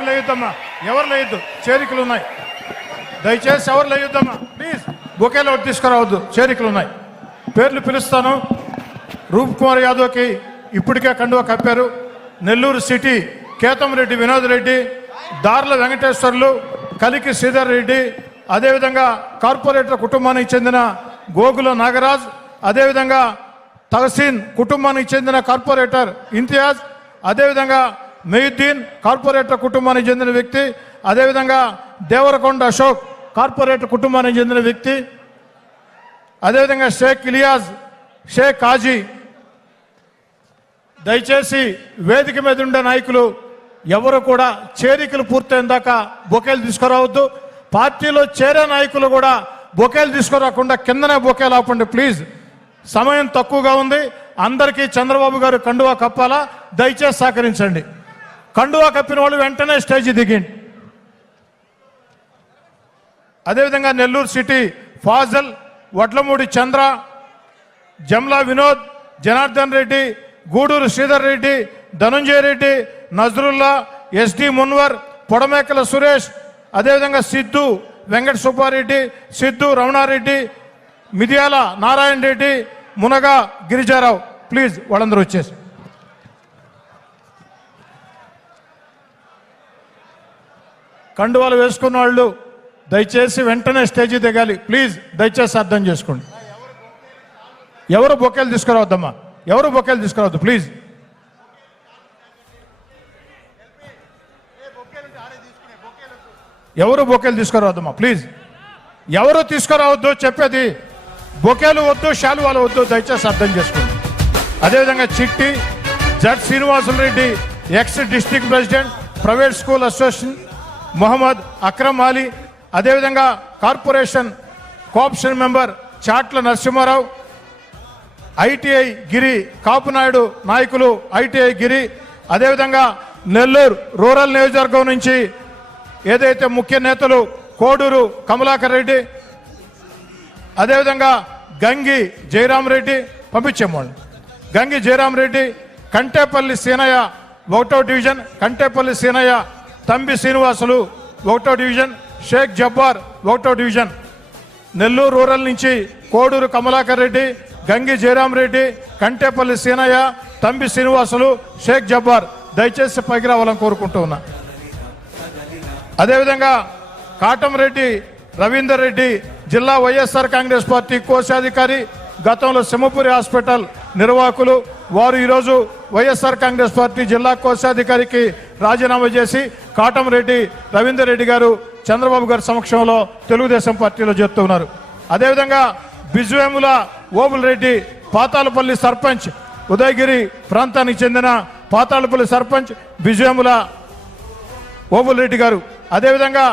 ఎవరు లేయొద్దమ్మా? ఎవరు లేయొద్దు? చేరికలు ఉన్నాయి దయచేసి ఎవరు లేయొద్దమ్మా? ప్లీజ్ బొకేలో ఒకటి తీసుకురావద్దు. చేరికలు ఉన్నాయి పేర్లు పిలుస్తాను. రూప్ కుమార్ యాదవ్కి ఇప్పటికే కండువా కప్పారు. నెల్లూరు సిటీ కేతంరెడ్డి వినోద్ రెడ్డి దార్ల వెంకటేశ్వర్లు కలికి శ్రీధర్ రెడ్డి అదేవిధంగా కార్పొరేటర్ కుటుంబానికి చెందిన గోగుల నాగరాజ్ అదేవిధంగా తహసీన్ కుటుంబానికి చెందిన కార్పొరేటర్ ఇంతియాజ్ అదేవిధంగా మెయుద్దీన్ కార్పొరేటర్ కుటుంబానికి చెందిన వ్యక్తి అదేవిధంగా దేవరకొండ అశోక్ కార్పొరేటర్ కుటుంబానికి చెందిన వ్యక్తి అదేవిధంగా షేక్ ఇలియాజ్ షేక్ కాజీ. దయచేసి వేదిక మీద ఉండే నాయకులు ఎవరు కూడా చేరికలు పూర్తయిన దాకా బొకేలు తీసుకురావద్దు. పార్టీలో చేరే నాయకులు కూడా బొకేలు తీసుకురాకుండా కిందనే బొకేలు ఆపండి ప్లీజ్. సమయం తక్కువగా ఉంది. అందరికీ చంద్రబాబు గారు కండువా కప్పాలా? దయచేసి సహకరించండి. కండువా కప్పిన వాళ్ళు వెంటనే స్టేజ్ దిగిండి. అదేవిధంగా నెల్లూరు సిటీ ఫాజల్ వడ్లమూడి చంద్ర జమ్లా వినోద్ జనార్దన్ రెడ్డి గూడూరు శ్రీధర్ రెడ్డి ధనుంజయ రెడ్డి నజరుల్లా ఎస్డి మున్వర్ పొడమేకల సురేష్ అదేవిధంగా సిద్ధు వెంకట సుబ్బారెడ్డి సిద్ధు రమణారెడ్డి మిదియాల నారాయణ రెడ్డి మునగా గిరిజారావు. ప్లీజ్ వాళ్ళందరూ వచ్చేసి. కండువాలు వేసుకున్న వాళ్ళు దయచేసి వెంటనే స్టేజీ దిగాలి. ప్లీజ్ దయచేసి అర్థం చేసుకోండి. ఎవరు బొకేలు తీసుకురావద్దమ్మా? ఎవరు బొకేలు తీసుకురావద్దు ప్లీజ్. ఎవరు బొకేలు తీసుకురావద్దమ్మా ప్లీజ్. ఎవరు తీసుకురావద్దు చెప్పేది బొకేలు వద్దు శాలువాలు వద్దు దయచేసి అర్థం చేసుకోండి. అదేవిధంగా Chitti Z Srinivasulu Reddy ex district president private school association Mohammed Akram Ali అదేవిధంగా corporation co-option member Chatla Narasimharao ITI Giri Kapunaidu నాయకులు ఐటీఐ గిరి అదేవిధంగా నెల్లూరు రూరల్ నియోజకవర్గం నుంచి ఏదైతే ముఖ్య నేతలు కోడూరు కమలాకర్ రెడ్డి అదేవిధంగా గంగి జయరామరెడ్డి పంపించేమోళ్ళు గంగి జయరాం రెడ్డి కంటేపల్లి సీనయ్య ఒకటో డివిజన్ కంటేపల్లి సీనయ్య తంబి శ్రీనివాసులు ఒకటో డివిజన్. షేక్ జబ్బార్ ఒకటో డివిజన్. నెల్లూరు రూరల్ నుంచి కోడూరు కమలాకర్ రెడ్డి గంగి జయరాం రెడ్డి కంటేపల్లి సీనయ్య తంబి శ్రీనివాసులు షేక్ జబ్బార్. దయచేసి పైకి రావాలని కోరుకుంటూ ఉన్నా. అదేవిధంగా కాటంరెడ్డి రవీందర్ రెడ్డి జిల్లా వైఎస్ఆర్ కాంగ్రెస్ పార్టీ కోశాధికారి గతంలో సింహపురి హాస్పిటల్ నిర్వాహకులు వారు ఈరోజు వైఎస్ఆర్ కాంగ్రెస్ పార్టీ జిల్లా కోశాధికారికి రాజీనామా చేసి కాటంరెడ్డి రవీందర్ రెడ్డి గారు చంద్రబాబు గారి సమక్షంలో తెలుగుదేశం పార్టీలో చేస్తున్నారు అదేవిధంగా బిజువేముల ఓబుల్ రెడ్డి పాతాలపల్లి సర్పంచ్ ఉదయగిరి ప్రాంతానికి చెందిన పాతాళపల్లి సర్పంచ్ బిజువేముల ఓబుల్ రెడ్డి గారు. అదేవిధంగా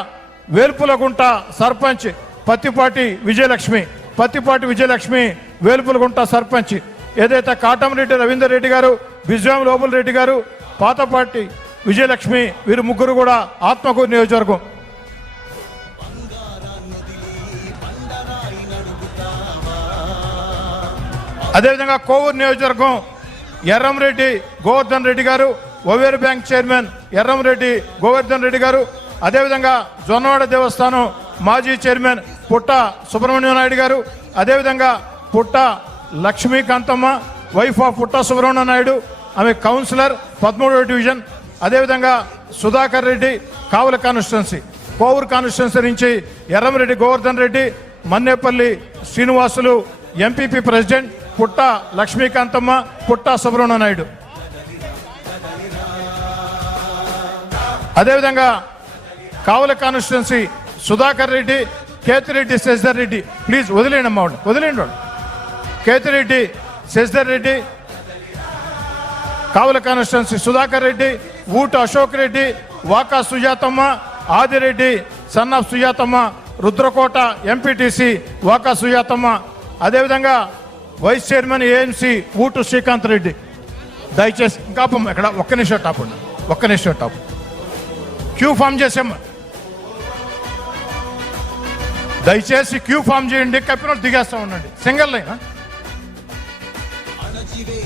వేల్పులగుంట సర్పంచ్ పత్తిపాటి విజయలక్ష్మి పత్తిపాటి విజయలక్ష్మి వేల్పులగుంట సర్పంచ్ ఏదైతే కాటంరెడ్డి రవీందర్ రెడ్డి గారు బిజయం లోపల రెడ్డి గారు పాతపాటి విజయలక్ష్మి వీరు ముగ్గురు కూడా ఆత్మకూరు నియోజకవర్గం. అదేవిధంగా కోవూరు నియోజకవర్గం ఎర్రంరెడ్డి గోవర్ధన్ రెడ్డి గారు ఓవేరు బ్యాంక్ చైర్మన్ ఎర్రంరెడ్డి గోవర్ధన్ రెడ్డి గారు అదేవిధంగా జొన్నవాడ దేవస్థానం మాజీ చైర్మన్ పుట్ట సుబ్రహ్మణ్యం నాయుడు గారు అదేవిధంగా పుట్ట లక్ష్మీకాంతమ్మ వైఫ్ ఆఫ్ పుట్ట సుబ్రహ్మణ్య నాయుడు ఆమె కౌన్సిలర్ పదమూడవ డివిజన్ అదేవిధంగా సుధాకర్ రెడ్డి కావుల కాన్స్టిట్యున్సీ కోవూరు కాన్స్టిట్యున్సీ నుంచి ఎర్రంరెడ్డి గోవర్ధన్ రెడ్డి మన్నేపల్లి శ్రీనివాసులు ఎంపీపీ ప్రెసిడెంట్ పుట్ట లక్ష్మీకాంతమ్మ పుట్ట సుబ్రహ్మణ్య నాయుడు. అదేవిధంగా కావుల కాన్స్టిట్యున్సీ సుధాకర్ రెడ్డి కేతిరెడ్డి శశిధర్ రెడ్డి. ప్లీజ్ వదిలేయండి అమ్మ వాళ్ళు వదిలేండి వాళ్ళు. Kethireddy Sasidhar Reddy Kavali constituency Sudhakar Reddy Ootu Ashok Reddy Vaka Sujathamma Adireddy Sanna Sujathamma Rudrakota MPTC Vaka Sujathamma. అదేవిధంగా vice chairman AMC Ootu Srikanth Reddy. దయచేసి ఇంకా ఇక్కడ ఒక్క నిమిషం టాప్ ఉండి ఒక్క నిమిషం టాప్ క్యూ ఫామ్ చేసాం దయచేసి క్యూ ఫామ్ చేయండి. కప్పిన దిగేస్తా ఉండండి. Single లైనా?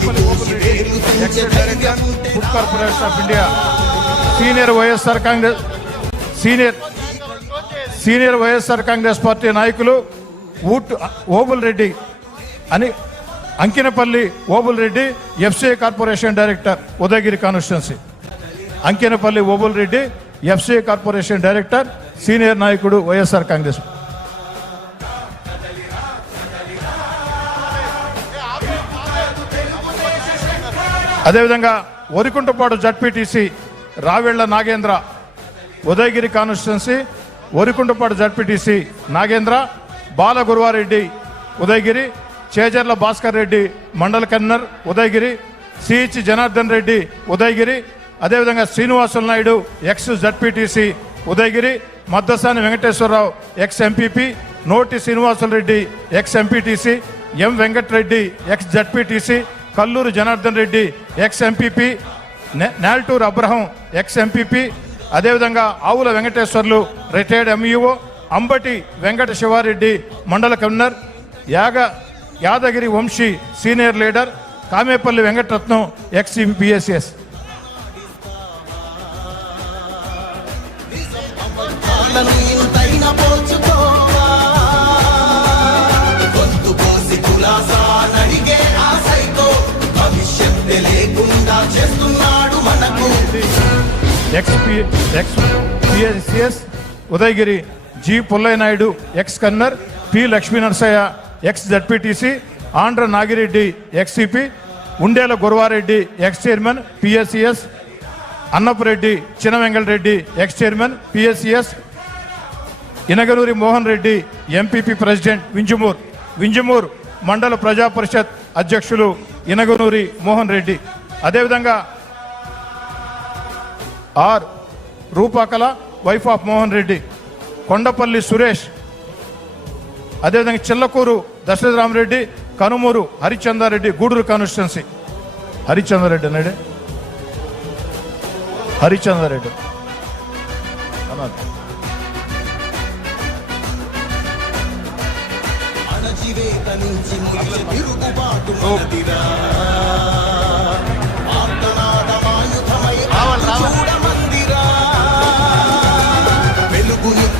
బతకనివ్వదే Food Corporation of India senior YSR Congress senior senior YSR Congress party నాయకులు ఊట్ ఓబుల్ రెడ్డి అని Ankinapalli Obul Reddy FCI corporation director Udayagiri constituency. Ankinapalli Obul Reddy FCI corporation director senior నాయకుడు వైఎస్ఆర్ కాంగ్రెస్. అదేవిధంగా Varikuntapadu ZPTC Ravella Nagendra Udayagiri constituency Varikuntapadu ZPTC Nagendra Bala Guruvareddy Udayagiri Chejarla Bhaskar Reddy mandal convener Udayagiri CH Janardhan Reddy Udayagiri అదేవిధంగా Srinivasulu Naidu ex ZPTC Udayagiri Maddasani Venkateswararao ex MPP Noti Srinivasulu Reddy ex MPTC M Venkatareddy ex ZPTC Kallur Janardhan Reddy ex MPP Nelturu Abraham ex MPP అదేవిధంగా Avula Venkateswarlu retired MEO Ambati Venkata Sivareddy mandal convener Yaga Yadagiri Vamsi senior leader Kamepalli Venkataratnam ex ex P- ex PSCS Udayagiri G Pullaiah Naidu ex convener P Lakshmi Narasaiah ex ZPTC Andhra Nagireddy ఎక్స్సిపి Undela Guravareddy ex chairman PSCS Annapureddy Chinna Vengalareddy ex chairman PSCS Inaganuri Mohan Reddy MPP president Vinjamur Vinjamur mandal ప్రజా పరిషత్ అధ్యక్షులు ఇనగనూరి మోహన్ రెడ్డి అదేవిధంగా R Rupakala wife of Mohan Reddy Kondapalli Suresh అదేవిధంగా Chillakuru Dasaratharamareddy Kanumuru Harichandareddy Gudur constituency. Harichandareddy అన్నాడే? హరిచందారెడ్డి. అనాలి. అణచివేత నుంచి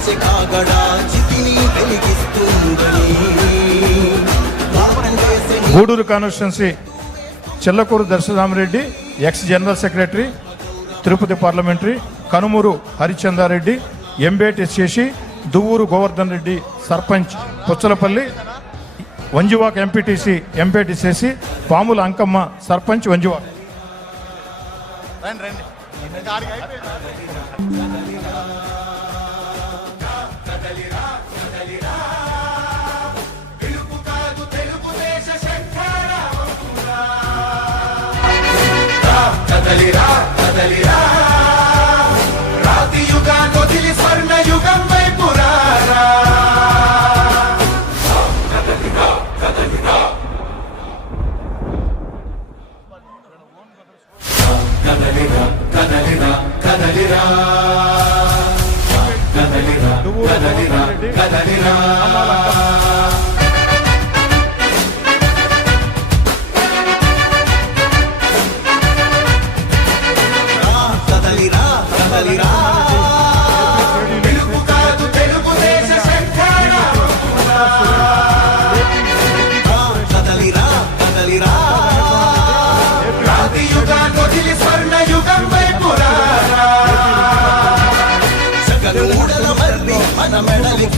వెలుగునిచ్చే కాగడా చితిని వెలిగిస్తుందని. చేసే Gudur constituency Chillakuru Darsharamareddy ex general secretary Tirupati parliamentary Kanumuru Harichandareddy Embeti Seshi Duvvuru Govardhan Reddy sarpanch Puchalapalli Vanjuvaka MPTC Empeti Seshi Pamula Ankamma sarpanch Vanjuvaka. కదలిరా కదలిరా. రాతి యుగాన్ని స్వర్ణ యుగం వైపు రారా. కదలిరా కదలిరా. కదలిరా కదలిరా కదలిరా.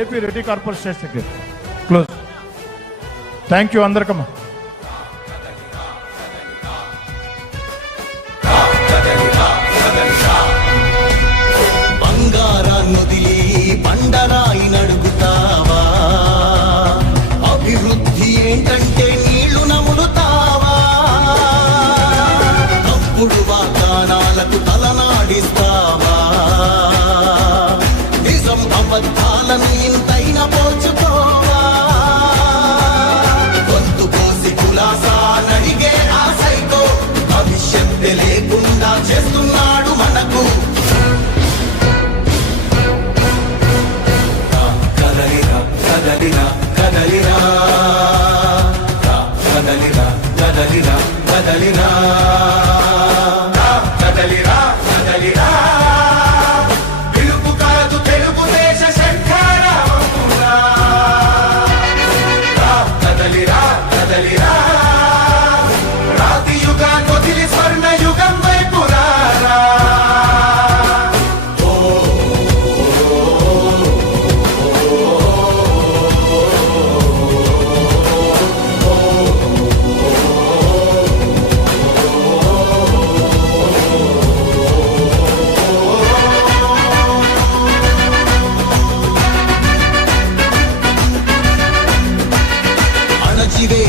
AP Reddy corporation secretary close. Thank you అందరికమ్మా. బంగారాన్నొదిలి బండరాయి నడుగుతావా అభివృద్ధి ఏంటంటే నీళ్ళు నములుతావా? తప్పుడు వాగ్దానాలకు తలనాడిస్తావా? నిజం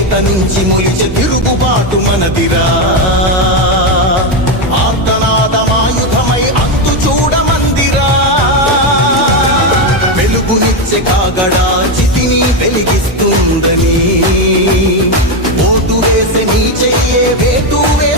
అణచివేత నుంచి మొలిచే తిరుగుబాటు మనదిరా. ఆర్తనాదమాయుధమై అంతు చూడమందిరా వెలుగునిచ్చే కాగడా చితిని వెలిగిస్తుందని. ఓటు వేసే నీ చెయ్యే వేటు వేసే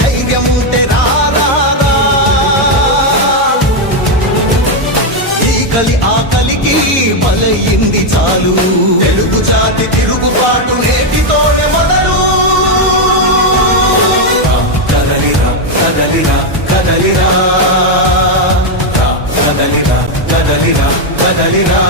ధైర్యం ఉంటే రారా ఈ కలి ఆకలికి బలయింది చాలు. తెలుగు జాతి తిరుగుబాటు నేటితోనే మొదలు. కదలిరా కదలిరా కదలిరా కదలిరా కదలిరా కదలిరా